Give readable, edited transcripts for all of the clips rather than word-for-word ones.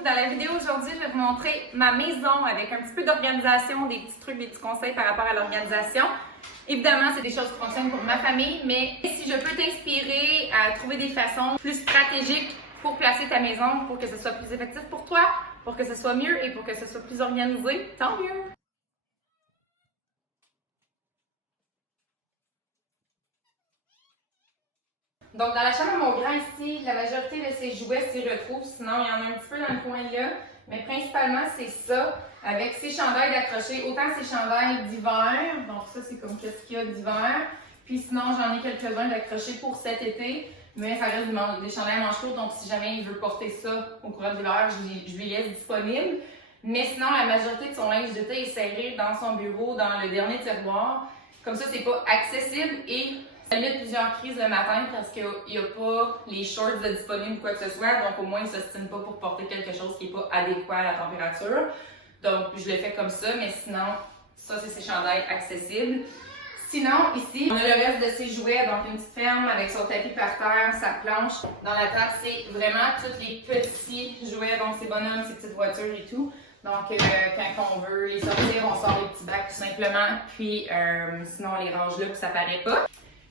Dans la vidéo aujourd'hui, je vais vous montrer ma maison avec un petit peu d'organisation, des petits trucs, des petits conseils par rapport à l'organisation. Évidemment, c'est des choses qui fonctionnent pour ma famille, mais si je peux t'inspirer à trouver des façons plus stratégiques pour placer ta maison, pour que ce soit plus effectif pour toi, pour que ce soit mieux et pour que ce soit plus organisé, tant mieux! Donc, dans la chambre à mon grand ici, la majorité de ses jouets s'y retrouvent. Sinon, il y en a un petit peu dans le coin là. Mais principalement, c'est ça, avec ses chandails d'accrocher. Autant ses chandails d'hiver, donc ça, c'est comme qu'est-ce qu'il y a d'hiver. Puis sinon, j'en ai quelques-uns d'accrocher pour cet été. Mais ça reste des chandails à manches courtes, donc si jamais il veut porter ça au courant de l'hiver, je lui laisse disponible. Mais sinon, la majorité de son linge d'été est serré dans son bureau, dans le dernier tiroir. Comme ça, c'est pas accessible et ça évite plusieurs crises le matin parce qu'il n'y a pas les shorts de disponibles ou quoi que ce soit. Donc, au moins, il ne s'ostine pas pour porter quelque chose qui n'est pas adéquat à la température. Donc, je le fais comme ça, mais sinon, ça, c'est ses chandails accessibles. Sinon, ici, on a le reste de ses jouets, donc une petite ferme avec son tapis par terre, sa planche. Dans la table, c'est vraiment tous les petits jouets, donc ses bonhommes, ses petites voitures et tout. Donc, quand on veut les sortir, on sort les petits bacs tout simplement, puis sinon, on les range là, puis ça paraît pas.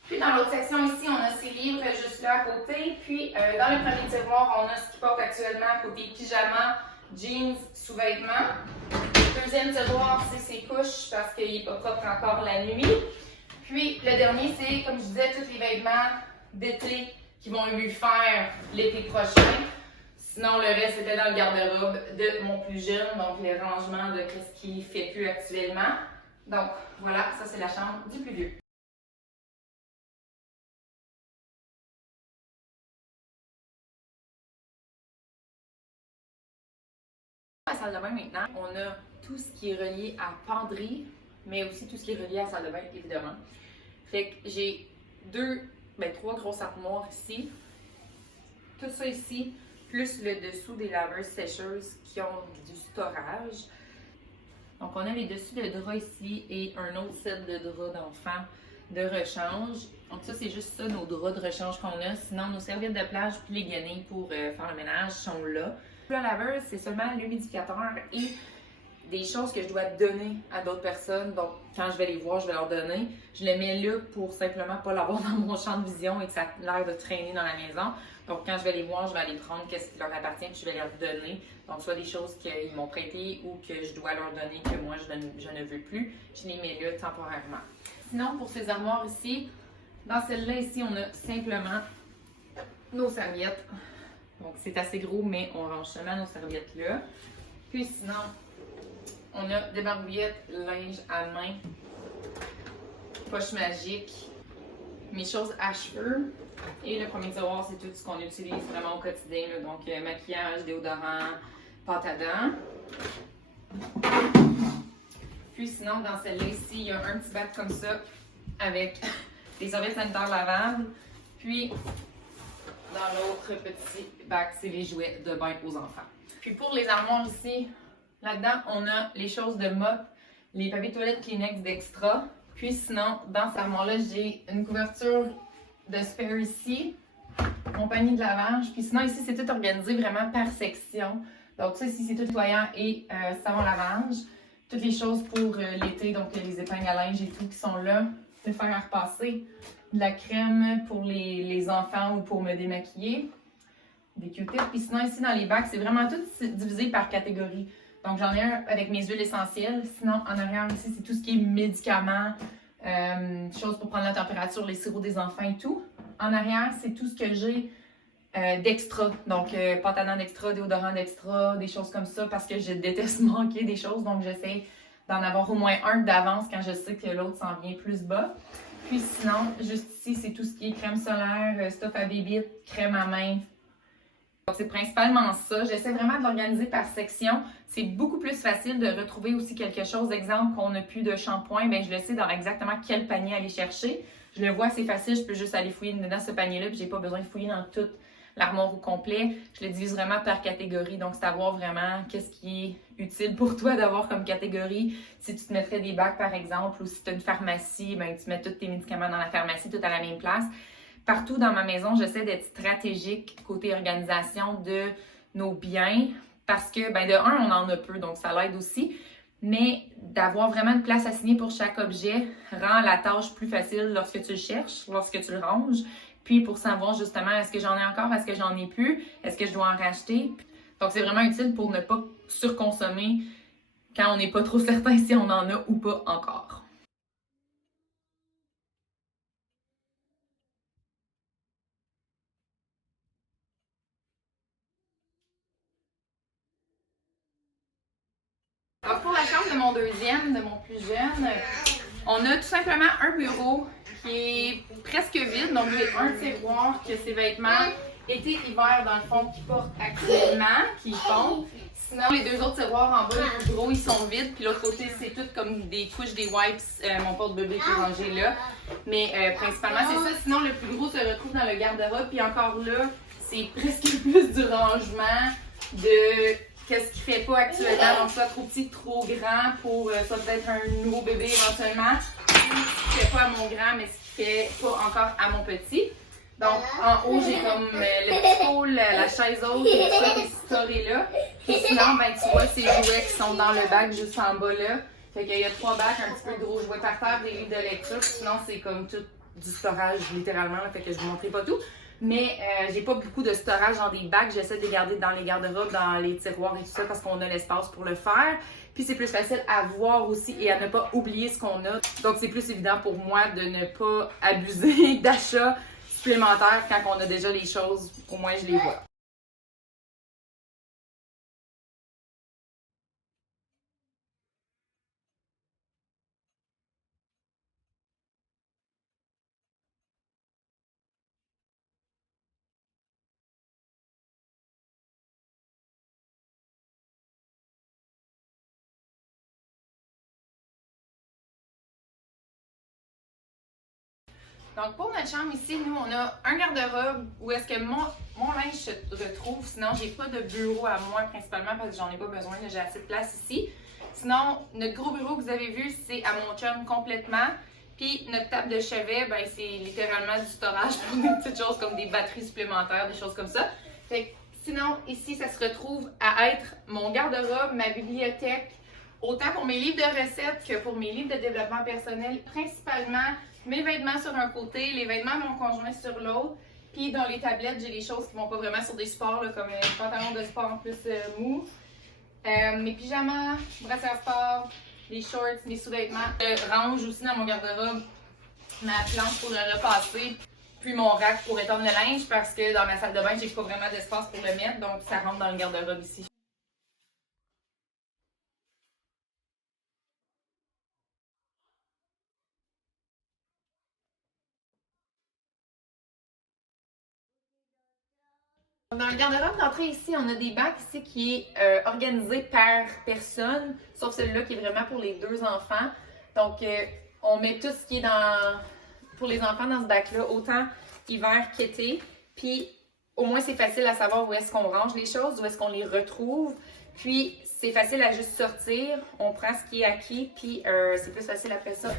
Puis dans l'autre section ici, on a ses livres juste là à côté. Puis dans le premier tiroir, on a ce qu'il porte actuellement côté pyjama, jeans, sous-vêtements. Deuxième tiroir, c'est ses couches parce qu'il n'est pas propre encore la nuit. Puis le dernier, c'est, comme je disais, tous les vêtements d'été qui vont lui faire l'été prochain. Sinon, le reste, c'était dans le garde-robe de mon plus jeune, donc les rangements de ce qu'il ne fait plus actuellement. Donc voilà, ça c'est la chambre du plus vieux. À la salle de bain maintenant, on a tout ce qui est relié à penderie, mais aussi tout ce qui est relié à la salle de bain, évidemment. Fait que j'ai trois grosses armoires ici. Tout ça ici, plus le dessous des laveuses sécheuses qui ont du storage. Donc on a les dessus de draps ici et un autre set de draps d'enfants de rechange. Donc ça, c'est juste ça, nos draps de rechange qu'on a. Sinon, nos serviettes de plage puis les guenilles pour faire le ménage sont là. La laveuse, c'est seulement l'humidificateur et des choses que je dois donner à d'autres personnes. Donc, quand je vais les voir, je vais leur donner. Je les mets là pour simplement pas l'avoir dans mon champ de vision et que ça a l'air de traîner dans la maison. Donc, quand je vais les voir, je vais aller prendre ce qui leur appartient puis je vais leur donner. Donc, soit des choses qu'ils m'ont prêtées ou que je dois leur donner que moi, je ne veux plus. Je les mets là temporairement. Sinon, pour ces armoires ici, dans celle-là ici, on a simplement nos serviettes. Donc, c'est assez gros, mais on range seulement nos serviettes là. Puis sinon, on a des barbouillettes, linge à main, poche magique, mes choses à cheveux. Et le premier tiroir, c'est tout ce qu'on utilise vraiment au quotidien. Là. Donc, maquillage, déodorant, pâte à dents. Puis sinon, dans celle-là ici, il y a un petit bac comme ça avec des serviettes sanitaires lavables. Puis, dans l'autre petit bac, c'est les jouets de bain aux enfants. Puis pour les armoires ici, là-dedans, on a les choses de mop, les papiers toilettes Kleenex d'extra. Puis sinon, dans cette armoire-là, j'ai une couverture de spare ici, mon panier de lavage. Puis sinon, ici, c'est tout organisé vraiment par section. Donc ça, ici, c'est tout nettoyant et savon lavage. Toutes les choses pour l'été, donc les épingles à linge et tout qui sont là. Le fer à repasser. De la crème pour les enfants ou pour me démaquiller, des Q-tips. Puis sinon, ici, dans les bacs, c'est vraiment tout divisé par catégorie. Donc, j'en ai un avec mes huiles essentielles. Sinon, en arrière, ici, c'est tout ce qui est médicaments, choses pour prendre la température, les sirops des enfants et tout. En arrière, c'est tout ce que j'ai d'extra. Donc, pâte à dents d'extra, déodorant d'extra, des choses comme ça, parce que je déteste manquer des choses. Donc, j'essaie d'en avoir au moins un d'avance quand je sais que l'autre s'en vient plus bas. Puis sinon, juste ici, c'est tout ce qui est crème solaire, stuff à bébite, crème à main. Donc c'est principalement ça. J'essaie vraiment de l'organiser par section. C'est beaucoup plus facile de retrouver aussi quelque chose. Exemple, qu'on n'a plus de shampoing, bien je le sais dans exactement quel panier aller chercher. Je le vois, c'est facile, je peux juste aller fouiller dedans ce panier-là, puis j'ai pas besoin de fouiller dans toute l'armoire au complet. Je le divise vraiment par catégorie, donc savoir vraiment qu'est-ce qui est utile pour toi d'avoir comme catégorie. Si tu te mettrais des bacs, par exemple, ou si tu as une pharmacie, ben, tu mets tous tes médicaments dans la pharmacie, tout à la même place. Partout dans ma maison, j'essaie d'être stratégique côté organisation de nos biens parce que, ben de un, on en a peu, donc ça l'aide aussi. Mais d'avoir vraiment une place assignée pour chaque objet rend la tâche plus facile lorsque tu le cherches, lorsque tu le ranges. Puis pour savoir justement, est-ce que j'en ai encore, est-ce que j'en ai plus, est-ce que je dois en racheter. Donc c'est vraiment utile pour ne pas surconsommer quand on n'est pas trop certain si on en a ou pas encore. Alors pour la chambre de mon deuxième, de mon plus jeune, on a tout simplement un bureau qui est presque vide. Donc j'ai un tiroir que ses vêtements été-hiver dans le fond qui porte actuellement, qui font. Sinon les deux autres tiroirs en bas, les plus gros, ils sont vides. Puis l'autre côté, c'est tout comme des couches, des wipes, mon porte-bébé qui est rangé là. Mais principalement c'est ça. Sinon le plus gros se retrouve dans le garde-robe. Puis encore là, c'est presque plus du rangement de qu'est-ce qu'il fait pas actuellement, donc soit trop petit, trop grand pour soit peut-être un nouveau bébé éventuellement, ou ce qui fait pas à mon grand, mais ce qui fait pas encore à mon petit. Donc en haut, j'ai comme le petit pôle, la chaise haute, et tout ça qui est storé là. Puis sinon, ben tu vois ces jouets qui sont dans le bac juste en bas là. Fait qu'il y a 3 bacs, un petit peu de gros jouets par terre, des livres de lecture, sinon c'est comme tout du storage littéralement, là, fait que je vous montrerai pas tout. Mais j'ai pas beaucoup de storage dans des bacs. J'essaie de les garder dans les garde-robes, dans les tiroirs et tout ça parce qu'on a l'espace pour le faire. Puis c'est plus facile à voir aussi et à ne pas oublier ce qu'on a. Donc c'est plus évident pour moi de ne pas abuser d'achats supplémentaires quand on a déjà les choses. Au moins je les vois. Donc pour notre chambre ici, nous on a un garde-robe où est-ce que mon linge se retrouve. Sinon, j'ai pas de bureau à moi principalement parce que j'en ai pas besoin. J'ai assez de place ici. Sinon, notre gros bureau que vous avez vu, c'est à mon chum complètement. Puis notre table de chevet, ben c'est littéralement du storage pour des petites choses comme des batteries supplémentaires, des choses comme ça. Fait que sinon, ici, ça se retrouve à être mon garde-robe, ma bibliothèque, autant pour mes livres de recettes que pour mes livres de développement personnel, principalement mes vêtements sur un côté, les vêtements de mon conjoint sur l'autre. Puis dans les tablettes, j'ai les choses qui vont pas vraiment sur des sports, là, comme les pantalons de sport en plus mou. Mes pyjamas, brassière sport, les shorts, mes sous-vêtements. Je range aussi dans mon garde-robe ma planche pour le repasser, puis mon rack pour étendre le linge parce que dans ma salle de bain, j'ai pas vraiment d'espace pour le mettre, donc ça rentre dans le garde-robe ici. Dans le garde-robe d'entrée ici, on a des bacs ici qui est organisé par personne, sauf celui-là qui est vraiment pour les 2 enfants. Donc, on met tout ce qui est pour les enfants dans ce bac-là, autant hiver qu'été. Puis, au moins, c'est facile à savoir où est-ce qu'on range les choses, où est-ce qu'on les retrouve. Puis, c'est facile à juste sortir. On prend ce qui est acquis, puis c'est plus facile après ça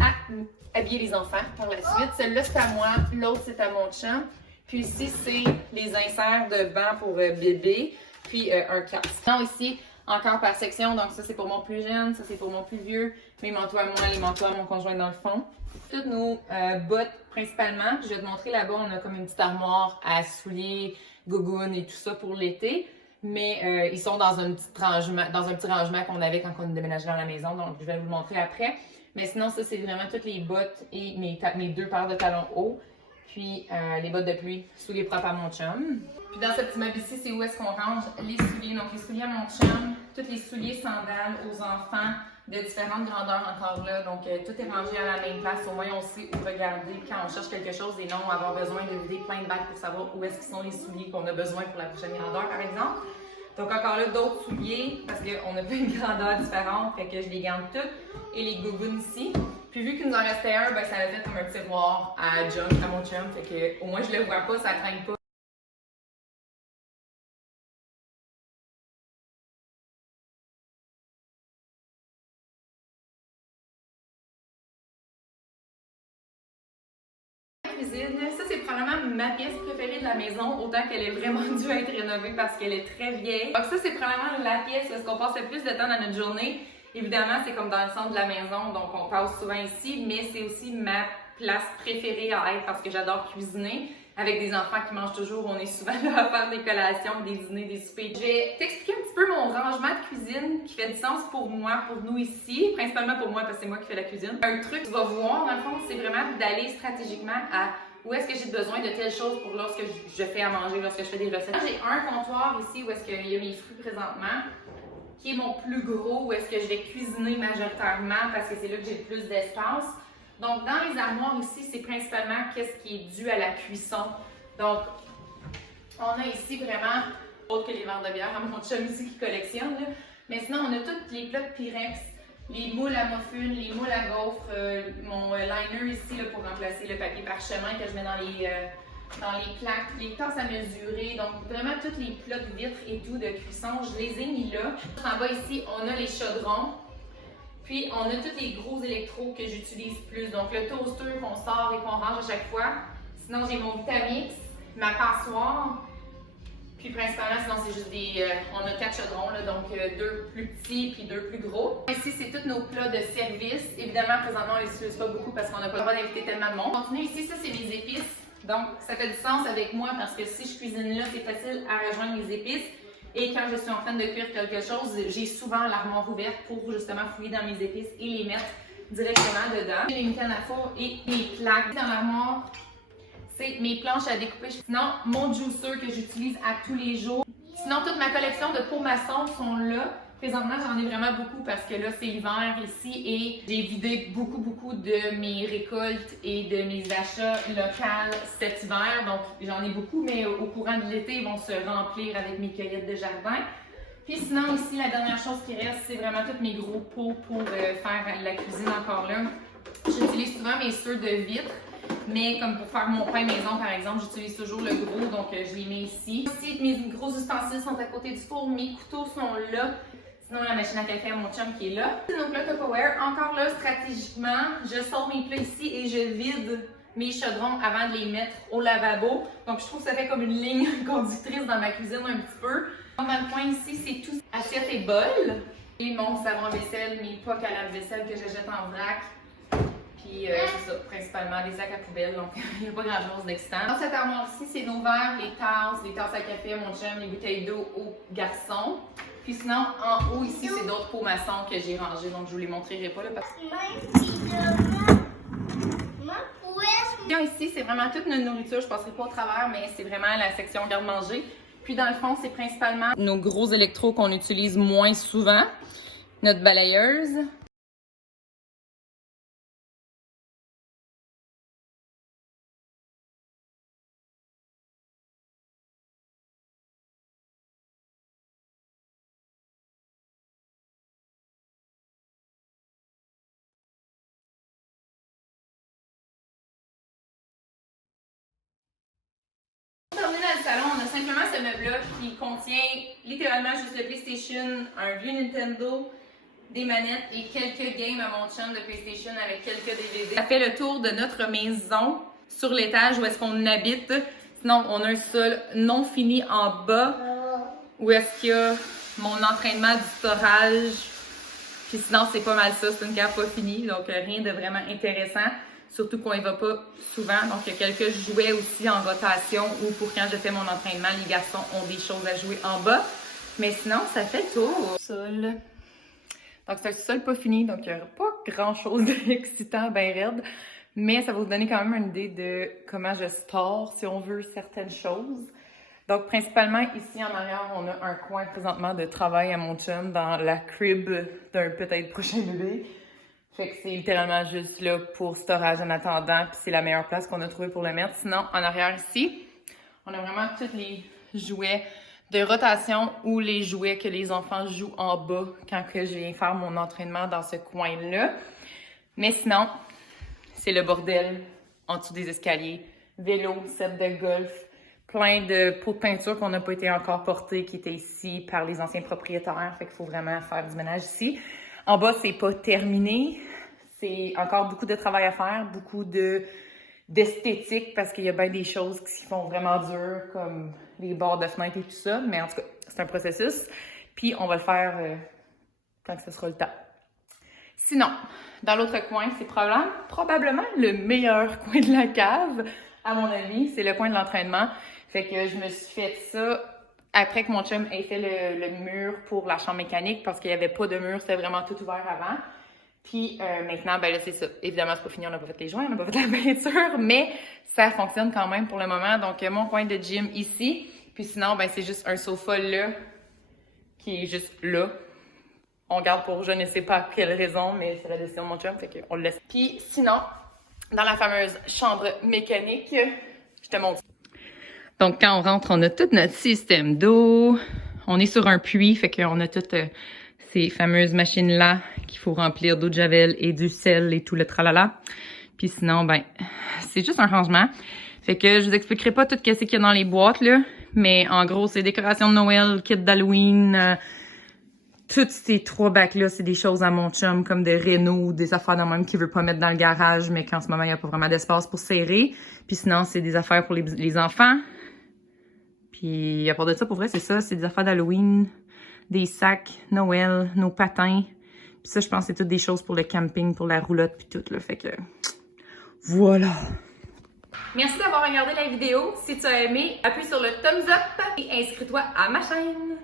à habiller les enfants par la suite. Celui-là, c'est à moi, l'autre, c'est à mon chum. Puis ici, c'est les inserts de banc pour bébé, puis un casque. Sinon ici, encore par section, donc ça c'est pour mon plus jeune, ça c'est pour mon plus vieux, mes manteaux à moi, les manteaux à mon conjoint dans le fond. Toutes nos bottes principalement, puis je vais te montrer là-bas, on a comme une petite armoire à souliers, gougounes et tout ça pour l'été. Mais ils sont dans un petit rangement qu'on avait quand on déménageait dans la maison, donc je vais vous le montrer après. Mais sinon, ça c'est vraiment toutes les bottes et mes 2 paires de talons hauts. Puis les bottes de pluie, souliers propres à mon chum. Puis dans ce petit meuble ici, c'est où est-ce qu'on range les souliers. Donc les souliers à mon chum, tous les souliers sandales aux enfants de différentes grandeurs encore là. Donc tout est rangé à la même place. Au moins on sait où regarder. Puis quand on cherche quelque chose et non avoir besoin de vider plein de bacs pour savoir où est-ce qu'ils sont les souliers qu'on a besoin pour la prochaine grandeur par exemple. Donc encore là, d'autres souliers, parce qu'on a plein de grandeurs différentes, fait que je les garde toutes. Et les gougounes ici. Puis vu qu'il nous en restait un, ben ça a fait comme un tiroir à John, à mon chum, fait que au moins je le vois pas, ça traîne pas. La cuisine, ça c'est probablement ma pièce préférée de la maison, autant qu'elle est vraiment due à être rénovée parce qu'elle est très vieille. Donc ça, c'est probablement la pièce où est-ce qu'on passe le plus de temps dans notre journée. Évidemment, c'est comme dans le centre de la maison, donc on passe souvent ici, mais c'est aussi ma place préférée à être parce que j'adore cuisiner. Avec des enfants qui mangent toujours, on est souvent là à faire des collations, des dîners, des soupers. Je vais t'expliquer un petit peu mon rangement de cuisine qui fait du sens pour moi, pour nous ici, principalement pour moi parce que c'est moi qui fais la cuisine. Un truc que tu vas voir, dans le fond, c'est vraiment d'aller stratégiquement à où est-ce que j'ai besoin de telle chose pour lorsque je fais à manger, lorsque je fais des recettes. J'ai un comptoir ici où est-ce qu'il y a mes fruits présentement, qui est mon plus gros, où est-ce que je vais cuisiner majoritairement parce que c'est là que j'ai le plus d'espace. Donc, dans les armoires ici, c'est principalement qu'est-ce qui est dû à la cuisson. Donc, on a ici vraiment, autre que les verres de bière, mon chum ici qui collectionne, là. Mais sinon, on a tous les plats de Pyrex, les moules à muffins, les moules à gaufres, mon liner ici là, pour remplacer le papier parchemin que je mets dans les plaques, les tasses à mesurer, donc vraiment tous les plats de vitre et tout de cuisson, je les ai mis là. En bas ici, on a les chaudrons. Puis, on a tous les gros électros que j'utilise plus. Donc, le toaster qu'on sort et qu'on range à chaque fois. Sinon, j'ai mon Vitamix, ma passoire. Puis, principalement, sinon, c'est juste des... on a 4 chaudrons, là, donc 2 plus petits puis 2 plus gros. Ici, c'est tous nos plats de service. Évidemment, présentement, on les utilise pas beaucoup parce qu'on n'a pas le droit d'inviter tellement de monde. On continue ici, ça, c'est mes épices. Donc, ça fait du sens avec moi parce que si je cuisine là, c'est facile à rejoindre les épices. Et quand je suis en train de cuire quelque chose, j'ai souvent l'armoire ouverte pour justement fouiller dans mes épices et les mettre directement dedans. J'ai les mitaines à four et mes plaques. Dans l'armoire, c'est mes planches à découper. Sinon, mon juicer que j'utilise à tous les jours. Sinon, toute ma collection de pots maçons sont là. Présentement, j'en ai vraiment beaucoup parce que là, c'est l'hiver ici et j'ai vidé beaucoup de mes récoltes et de mes achats locaux cet hiver. Donc, j'en ai beaucoup, mais au courant de l'été, ils vont se remplir avec mes cueillettes de jardin. Puis sinon, ici, la dernière chose qui reste, c'est vraiment tous mes gros pots pour faire la cuisine encore là. J'utilise souvent mes ceux de vitre. Mais comme pour faire mon pain maison, par exemple, j'utilise toujours le gros, donc je les mets ici. Aussi, mes gros ustensiles sont à côté du four, mes couteaux sont là. Sinon, la machine à café à mon chum qui est là. C'est nos plats Tupperware. Encore là, stratégiquement, je sors mes plats ici et je vide mes chaudrons avant de les mettre au lavabo. Donc, je trouve que ça fait comme une ligne conductrice dans ma cuisine un petit peu. Dans le coin ici, c'est tout assiette et bol. Et mon savon à vaisselle, mes pocs à lave-vaisselle que j'achète en vrac. Puis, c'est ça, principalement des sacs à poubelle, donc il n'y a pas grand-chose d'excitant. Dans cette armoire-ci, c'est nos verres, les tasses à café à mon chum, les bouteilles d'eau aux garçons. Puis sinon, en haut ici, c'est d'autres pots maçons que j'ai rangés, donc je vous les montrerai pas là parce que... Ici, c'est vraiment toute notre nourriture, je passerai pas au travers, mais c'est vraiment la section garde-manger. Puis dans le fond, c'est principalement nos gros électros qu'on utilise moins souvent, notre balayeuse. Terminé dans le salon, on a simplement ce meuble-là qui contient littéralement juste le PlayStation, un vieux Nintendo, des manettes et quelques games à mon chum de PlayStation avec quelques DVD. Ça fait le tour de notre maison sur l'étage où est-ce qu'on habite. Sinon, on a un sol non fini en bas où est-ce qu'il y a mon entraînement du storage. Puis sinon, c'est pas mal ça, c'est une cave pas finie, donc rien de vraiment intéressant. Surtout qu'on y va pas souvent. Donc, il y a quelques jouets aussi en rotation ou pour quand je fais mon entraînement, les garçons ont des choses à jouer en bas. Mais sinon, ça fait le tour. Sol. Donc, c'est un sol pas fini, donc il n'y aura pas grand-chose d'excitant, ben raide. Mais ça va vous donner quand même une idée de comment je store, si on veut, certaines choses. Donc, principalement, ici en arrière, on a un coin présentement de travail à mon chum dans la crib d'un peut-être prochain bébé. Fait que c'est littéralement juste là pour storage en attendant, puis c'est la meilleure place qu'on a trouvé pour le mettre. Sinon, en arrière ici, on a vraiment tous les jouets de rotation ou les jouets que les enfants jouent en bas quand que je viens faire mon entraînement dans ce coin-là. Mais sinon, c'est le bordel en dessous des escaliers. Vélo, set de golf, plein de pots de peinture qu'on n'a pas été encore portés, qui étaient ici par les anciens propriétaires. Fait qu'il faut vraiment faire du ménage ici. En bas, c'est pas terminé. C'est encore beaucoup de travail à faire, beaucoup de d'esthétique parce qu'il y a bien des choses qui se font vraiment dures, comme les bords de fenêtre et tout ça. Mais en tout cas, c'est un processus. Puis on va le faire quand ce sera le temps. Sinon, dans l'autre coin, c'est probablement le meilleur coin de la cave, à mon avis. C'est le coin de l'entraînement. Fait que je me suis fait ça après que mon chum ait fait le mur pour la chambre mécanique parce qu'il n'y avait pas de mur, c'était vraiment tout ouvert avant. Puis maintenant, ben là, c'est ça. Évidemment, c'est pas fini, on n'a pas fait les joints, on n'a pas fait la peinture, mais ça fonctionne quand même pour le moment. Donc, mon coin de gym ici. Puis sinon, ben c'est juste un sofa là, qui est juste là. On garde pour je ne sais pas quelle raison, mais c'est la décision de mon chum, fait qu'on le laisse. Puis sinon, dans la fameuse chambre mécanique, je te montre. Donc, quand on rentre, on a tout notre système d'eau. On est sur un puits, fait qu'on a toutes ces fameuses machines-là qu'il faut remplir d'eau de javel et du sel et tout le tralala. Puis sinon, ben, c'est juste un rangement. Fait que je vous expliquerai pas tout ce qu'il y a dans les boîtes, là. Mais en gros, c'est décoration de Noël, kit d'Halloween, toutes ces 3 bacs-là, c'est des choses à mon chum, comme des rénaux, des affaires de même qu'il veut pas mettre dans le garage, mais qu'en ce moment, il n'y a pas vraiment d'espace pour serrer. Puis sinon, c'est des affaires pour les enfants. Puis à part de ça, pour vrai, c'est ça, c'est des affaires d'Halloween, des sacs, Noël, nos patins. Puis ça, je pense que c'est toutes des choses pour le camping, pour la roulotte, puis tout, là. Fait que, voilà. Merci d'avoir regardé la vidéo. Si tu as aimé, appuie sur le thumbs up et inscris-toi à ma chaîne.